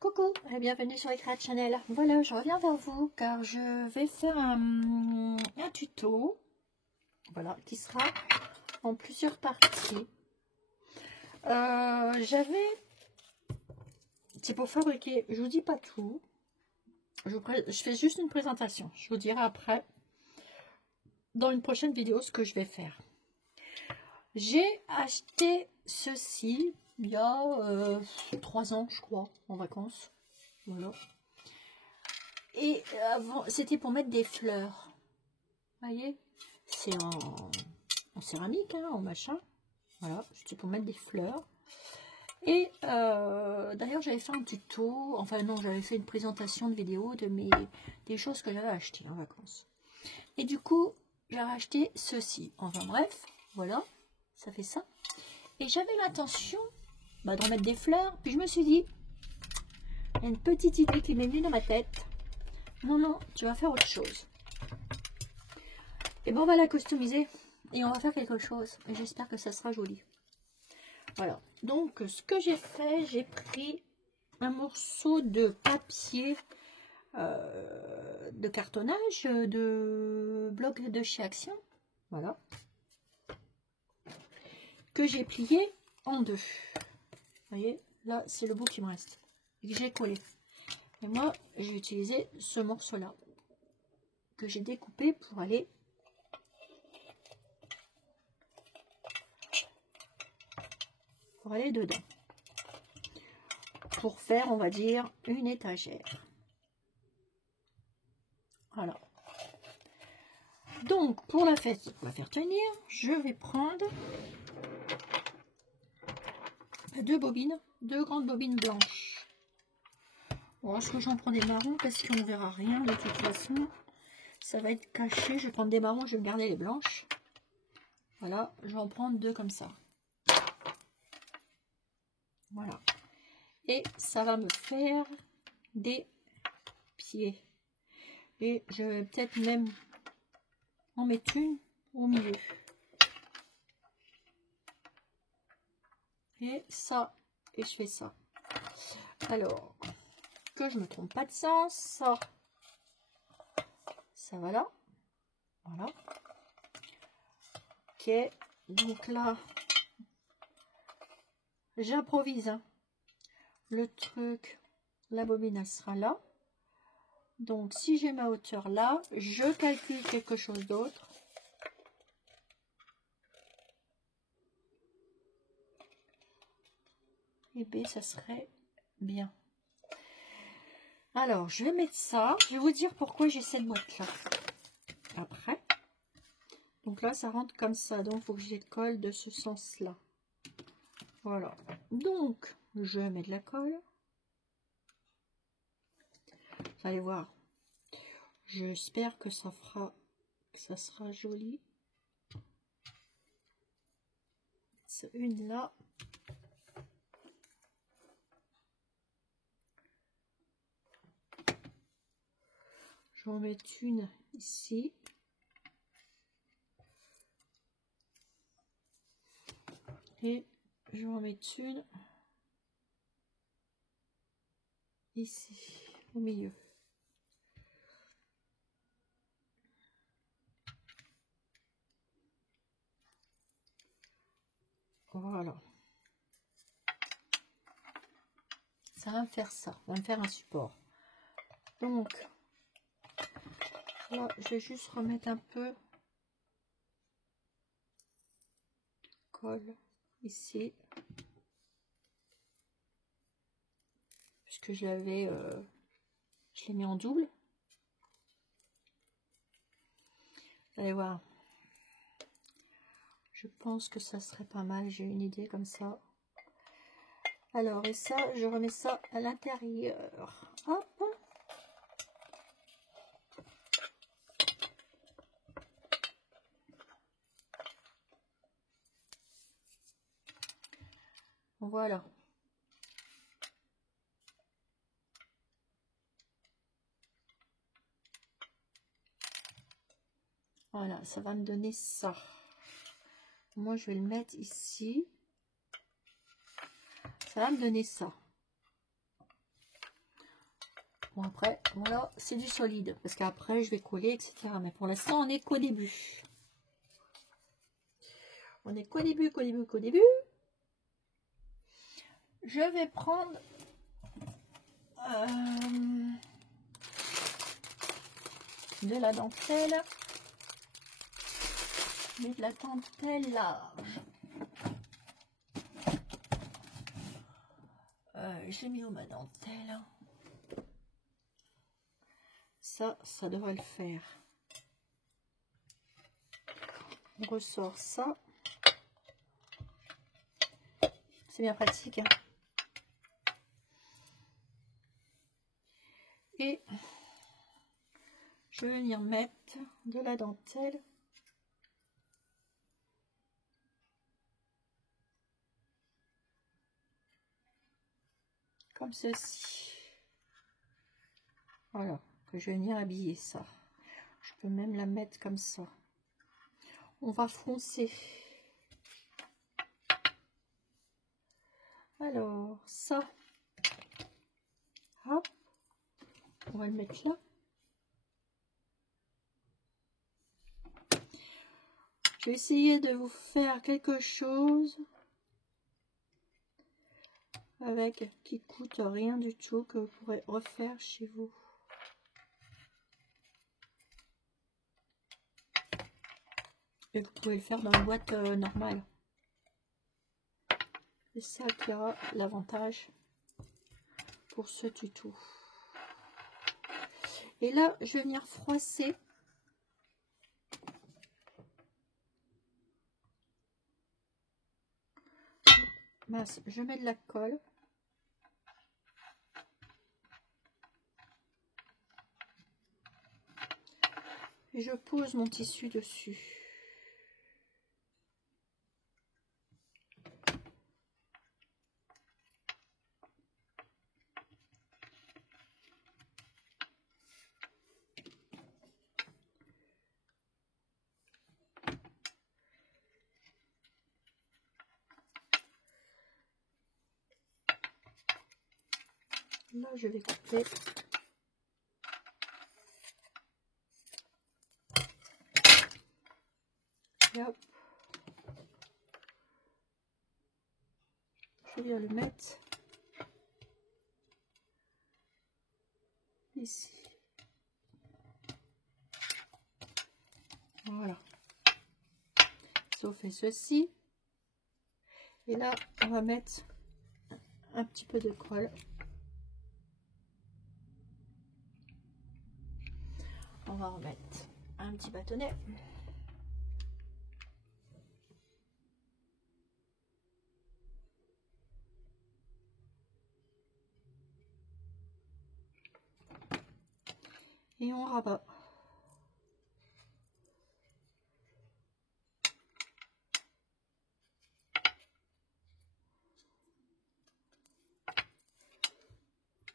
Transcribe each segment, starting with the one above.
Coucou et bienvenue sur Eclat Channel. Voilà, je reviens vers vous car je vais faire un tuto, voilà, qui sera en plusieurs parties. C'est pour fabriquer, je vous dis pas tout, je fais juste une présentation. Je vous dirai après, dans une prochaine vidéo, ce que je vais faire. J'ai acheté ceci il y a 3 ans, je crois, en vacances. Voilà. Et avant, c'était pour mettre des fleurs. Vous voyez, c'est en céramique, hein, en machin. Voilà, c'était pour mettre des fleurs. Et d'ailleurs, j'avais fait un tuto. Enfin non, j'avais fait une présentation de vidéo des choses que j'avais achetées en vacances. Et du coup, j'ai acheté ceci. Enfin bref, voilà, ça fait ça. Et j'avais l'intention d'en mettre des fleurs. Puis je me suis dit, il y a une petite idée qui m'est venue dans ma tête. Non, tu vas faire autre chose. Et bon, on va la customiser et on va faire quelque chose. Et j'espère que ça sera joli. Voilà. Donc, ce que j'ai fait, j'ai pris un morceau de papier de cartonnage de bloc de chez Action. Voilà. Que j'ai plié en deux. Vous voyez, là, c'est le bout qui me reste. Et que j'ai collé. Et moi, j'ai utilisé ce morceau-là que j'ai découpé pour aller dedans. Pour faire, on va dire, une étagère. Voilà. Donc, pour la faire tenir, je vais prendre deux grandes bobines blanches. Bon, est-ce que j'en prends des marrons parce qu'on ne verra rien de toute façon. Ça va être caché. Je vais prendre des marrons, je vais garder les blanches. Voilà, je vais en prendre deux comme ça. Voilà. Et ça va me faire des pieds. Et je vais peut-être même en mettre une au milieu. Et ça, et je fais ça. Alors, que je me trompe pas de sens, ça va là. Voilà. Ok, donc là, j'improvise. Hein. Le truc, la bobine, elle sera là. Donc, si j'ai ma hauteur là, je calcule quelque chose d'autre. Et B, ça serait bien. Alors, je vais mettre ça. Je vais vous dire pourquoi j'ai cette boîte-là. Après. Donc là, ça rentre comme ça. Donc, il faut que je les colle de ce sens-là. Voilà. Donc, je mets de la colle. Vous allez voir. J'espère que ça sera joli. C'est une là. Je vais en mettre une ici. Et je vais en mettre une ici, au milieu. Voilà. Ça va me faire ça. Ça va me faire un support. Donc, là, je vais juste remettre un peu de colle ici. Puisque je l'ai mis en double. Vous allez voir. Je pense que ça serait pas mal. J'ai une idée comme ça. Alors, et ça, je remets ça à l'intérieur. Hop. Voilà. Voilà, ça va me donner ça. Moi, je vais le mettre ici. Ça va me donner ça. Bon, après, voilà, c'est du solide. Parce qu'après, je vais coller, etc. Mais pour l'instant, on est qu'au début. On est qu'au début, qu'au début, qu'au début. Je vais prendre... de la dentelle. Mais de la dentelle large. J'ai mis où ma dentelle? Ça devrait le faire. On ressort ça. C'est bien pratique. Hein. Et je vais venir mettre de la dentelle. Comme ceci. Voilà, que je vais venir habiller ça. Je peux même la mettre comme ça. On va froncer. Alors, ça. Hop. On va le mettre là. Je vais essayer de vous faire quelque chose avec qui coûte rien du tout, que vous pourrez refaire chez vous. Et vous pouvez le faire dans une boîte normale. C'est ça qui aura l'avantage pour ce tuto. Et là, je vais venir froisser. Mince, je mets de la colle. Et je pose mon tissu dessus. Là, je vais couper. Et hop. Je viens le mettre ici. Voilà. Ça fait ceci. Et là, on va mettre un petit peu de colle. On va remettre un petit bâtonnet. Et on rabat.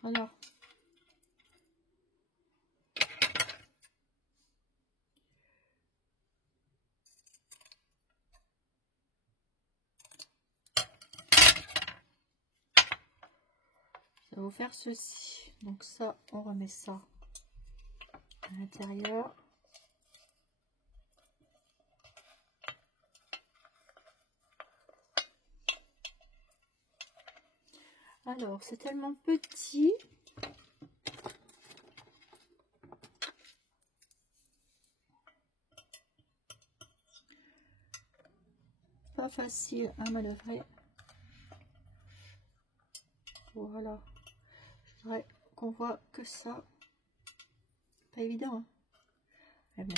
Voilà. Ça va vous faire ceci. Donc ça, on remet ça à l'intérieur. Alors, c'est tellement petit. Pas facile à manœuvrer. Voilà. Je voudrais qu'on voit que ça. Pas évident, hein? Mais bon.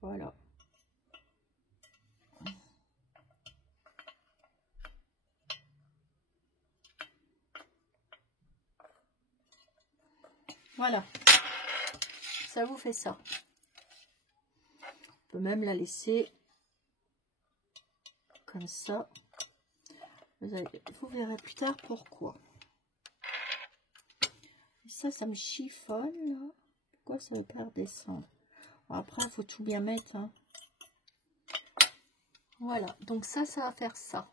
Voilà. Voilà. Ça vous fait ça. On peut même la laisser comme ça. Vous verrez plus tard pourquoi. Et ça me chiffonne là. Pourquoi ça ne veut pas redescendre? Bon, après, il faut tout bien mettre. Hein. Voilà. Donc ça va faire ça.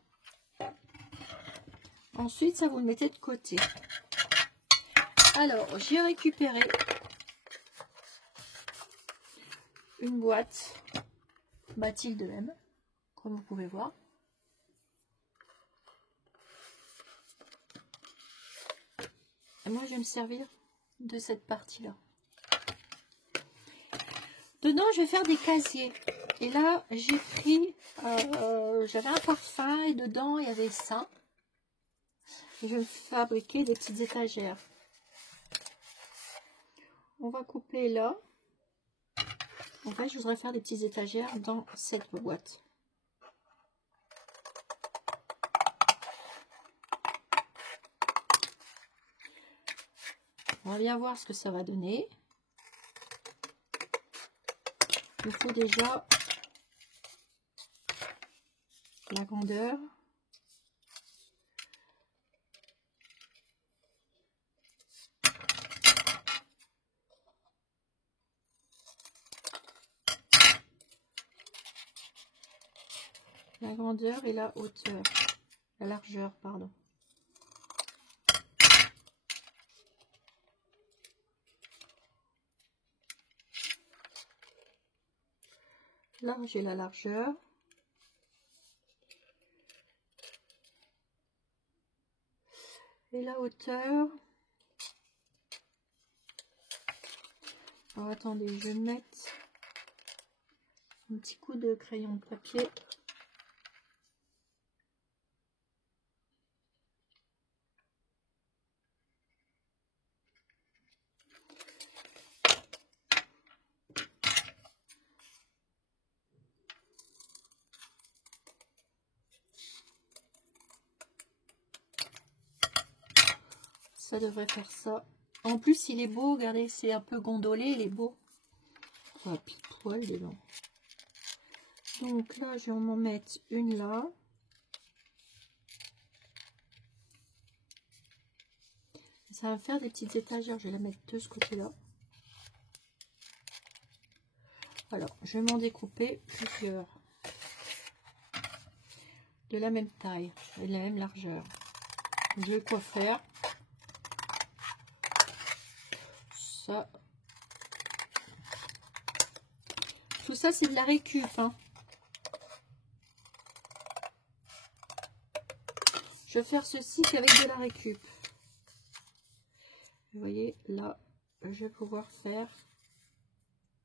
Ensuite, ça vous le mettez de côté. Alors, j'ai récupéré une boîte Mathilde M, comme vous pouvez voir. Et moi, je vais me servir de cette partie-là. Dedans, je vais faire des casiers. Et là, j'ai pris, j'avais un parfum et dedans, il y avait ça. Et je vais fabriquer des petites étagères. On va couper là. En fait, je voudrais faire des petites étagères dans cette boîte. On va bien voir ce que ça va donner. Il faut déjà la grandeur. La grandeur et la hauteur. La largeur, pardon. Là, j'ai la largeur. Et la hauteur. Alors, attendez, je vais mettre un petit coup de crayon de papier. Ça devrait faire ça. En plus, il est beau. Regardez, c'est un peu gondolé. Il est beau. Ça a pile poil dedans. Donc là, je vais en mettre une là. Ça va faire des petites étagères. Je vais la mettre de ce côté-là. Alors, je vais m'en découper plusieurs. De la même taille et de la même largeur. Je vais quoi faire. Ça. Tout ça, c'est de la récup. Hein. Je vais faire ceci qu'avec de la récup. Vous voyez, là, je vais pouvoir faire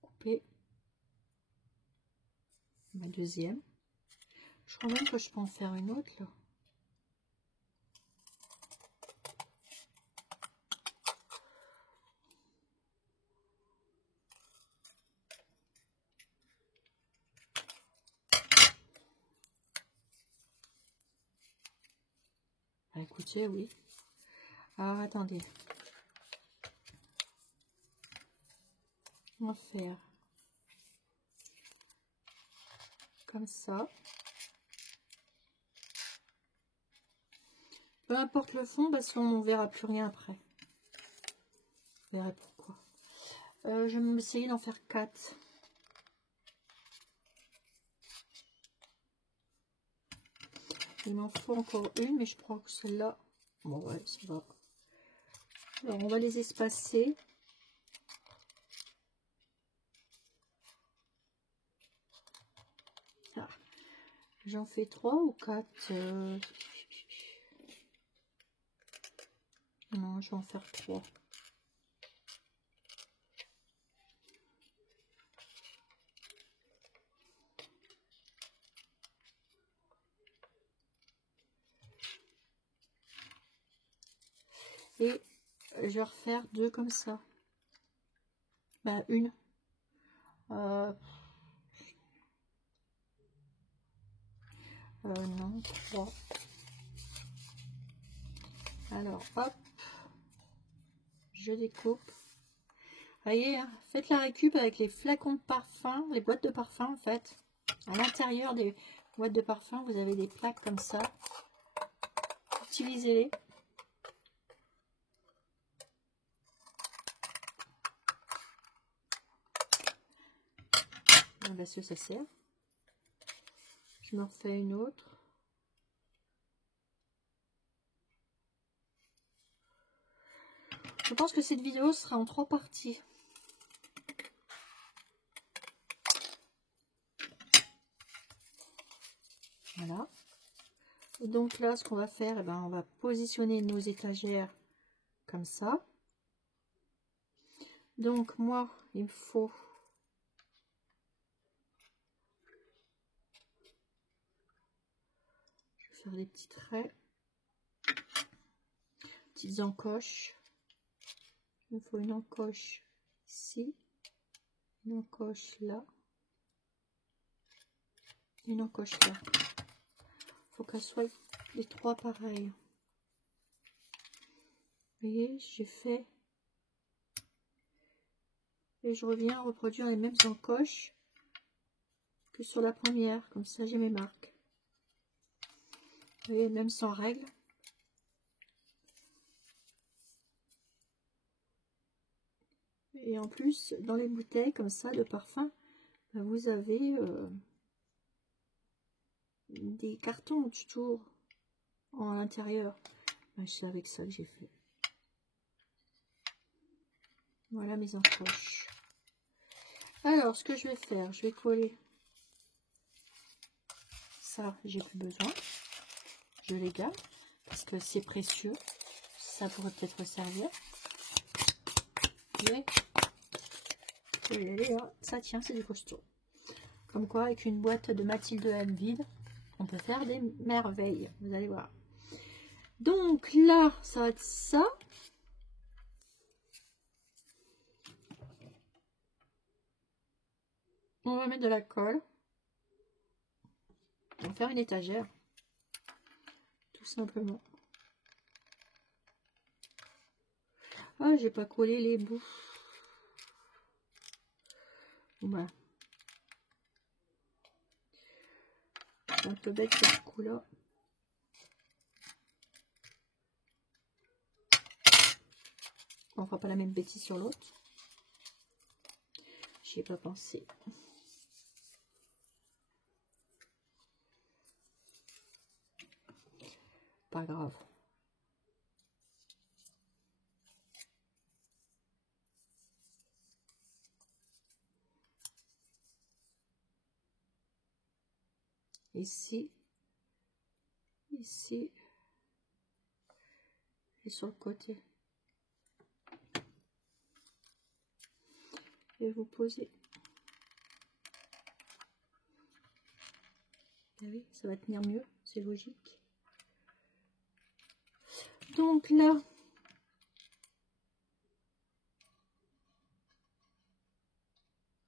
couper ma deuxième. Je crois même que je peux en faire une autre, là. Bah, écoutez, oui. Alors, attendez. On va faire comme ça. Peu importe le fond, parce qu'on ne verra plus rien après. Vous verrez pourquoi. Je vais essayer d'en faire 4. Il m'en faut encore une, mais je crois que celle-là... Bon, ouais, ça va. Alors, on va les espacer. Ah, j'en fais 3 ou 4. Non, je vais en faire 3. Et je vais refaire 2 comme ça. Ben, une. Non, 3. Alors, hop. Je découpe. Voyez, hein, faites la récup avec les flacons de parfum, les boîtes de parfum en fait. À l'intérieur des boîtes de parfum, vous avez des plaques comme ça. Utilisez-les. Parce que ça sert. Je me refais une autre. Je pense que cette vidéo sera en 3 parties. Voilà. Et donc là, ce qu'on va faire, eh ben, on va positionner nos étagères comme ça. Donc moi, il me faut faire des petits traits, petites encoches. Il me faut une encoche ici, une encoche là, une encoche là. Il faut qu'elles soient les 3 pareilles. Vous voyez, j'ai fait et je reviens reproduire les mêmes encoches que sur la première. Comme ça, j'ai mes marques. Vous voyez, même sans règle. Et en plus, dans les bouteilles comme ça de parfum, vous avez des cartons toujours en l'intérieur. C'est avec ça que j'ai fait. Voilà mes encoches. Alors, ce que je vais faire, je vais coller ça, j'ai plus besoin. Je les garde parce que c'est précieux. Ça pourrait peut-être servir. Mais ça tient, c'est du costaud. Comme quoi, avec une boîte de Mathilde M vide, on peut faire des merveilles. Vous allez voir. Donc là, ça va être ça. On va mettre de la colle. On va faire une étagère. Tout simplement. Ah, j'ai pas collé les bouts. Voilà. C'est un peu bête ce coup-là. On fera pas la même bêtise sur l'autre. J'y ai pas pensé. Pas grave. Ici, ici et sur le côté. Et vous posez. Vous voyez, ça va tenir mieux, c'est logique. Donc là,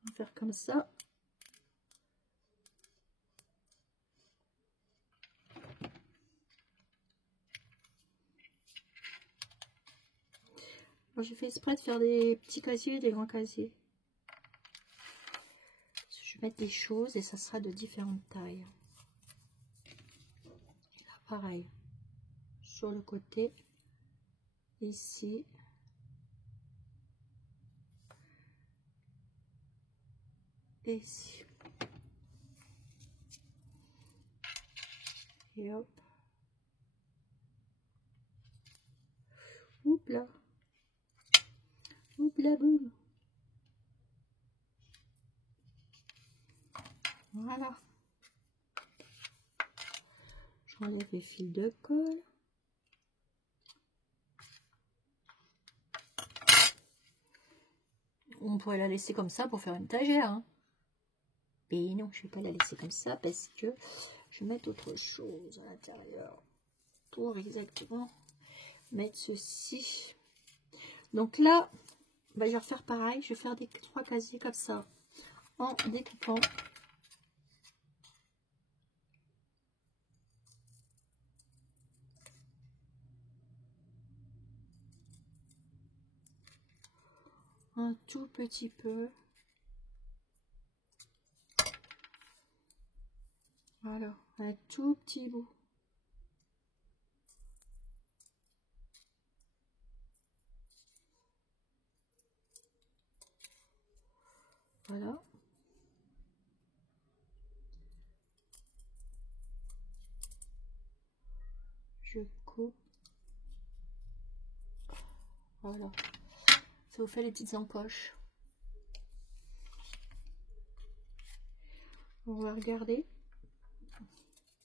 on va faire comme ça. J'ai fait exprès de faire des petits casiers et des grands casiers. Je vais mettre des choses et ça sera de différentes tailles. Et là, pareil. Sur le côté, ici. Et ici. Et hop. Oups là. Oups là, boum. Voilà. J'enlève les fils de colle. On pourrait la laisser comme ça pour faire une étagère. Hein. Mais non, je ne vais pas la laisser comme ça parce que je vais mettre autre chose à l'intérieur. Pour exactement mettre ceci. Donc là, bah, je vais refaire pareil. Je vais faire des 3 casiers comme ça. En découpant. Un tout petit peu. Voilà, un tout petit bout. Voilà. Je coupe. Voilà. Ça vous fait les petites encoches. On va regarder.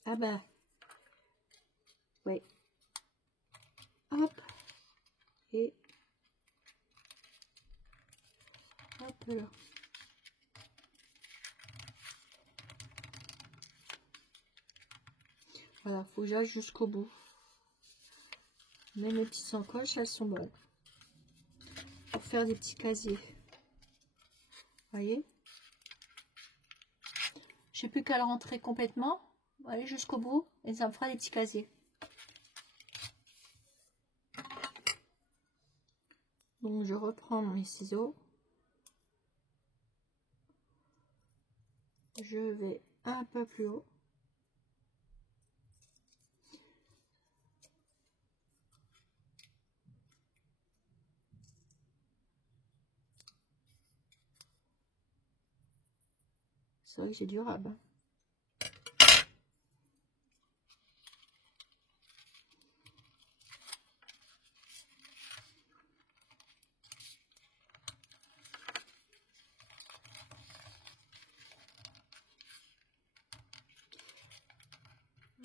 Ah bah. Oui. Hop. Et. Hop là. Voilà, faut que j'aille jusqu'au bout. Même les petites encoches, elles sont bonnes. Pour faire des petits casiers. Voyez? J'ai plus qu'à le rentrer complètement. Allez jusqu'au bout et ça me fera des petits casiers. Donc je reprends mes ciseaux. Je vais un peu plus haut. C'est vrai que j'ai du rab.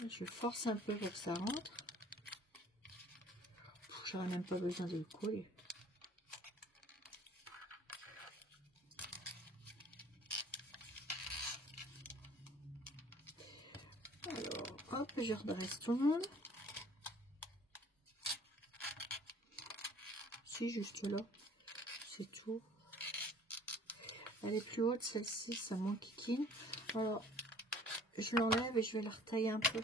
Je force un peu pour que ça rentre. J'aurais même pas besoin de le coller. Alors, hop, je redresse tout le monde. Si, juste là. C'est tout. Elle est plus haute, celle-ci, ça m'enquiquine. Alors, je l'enlève et je vais la retailler un peu.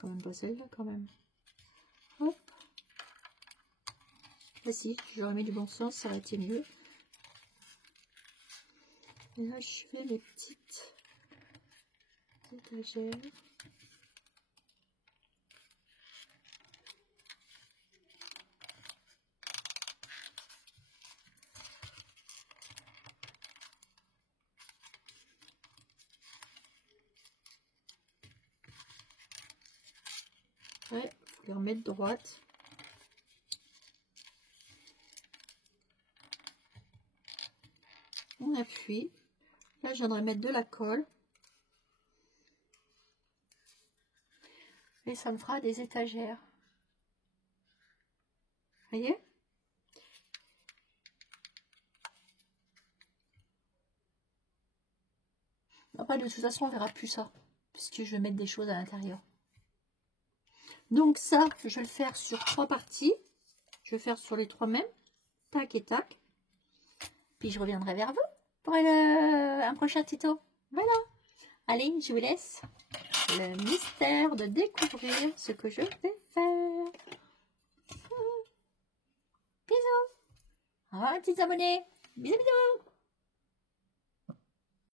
Quand même pas celle-là, quand même. Hop. Ah si, j'aurais mis du bon sens, ça aurait été mieux. Et là, je fais les petites étagères. Ouais, faut les remettre droite. On appuie. Là, je viendrai mettre de la colle. Et ça me fera des étagères. Vous voyez? Après, de toute façon, on verra plus ça. Puisque je vais mettre des choses à l'intérieur. Donc ça, je vais le faire sur 3 parties. Je vais faire sur les 3 mêmes. Tac et tac. Puis je reviendrai vers vous pour un prochain tuto. Voilà. Allez, je vous laisse le mystère de découvrir ce que je vais faire. Bisous. Au revoir les petits abonnés. Bisous, bisous.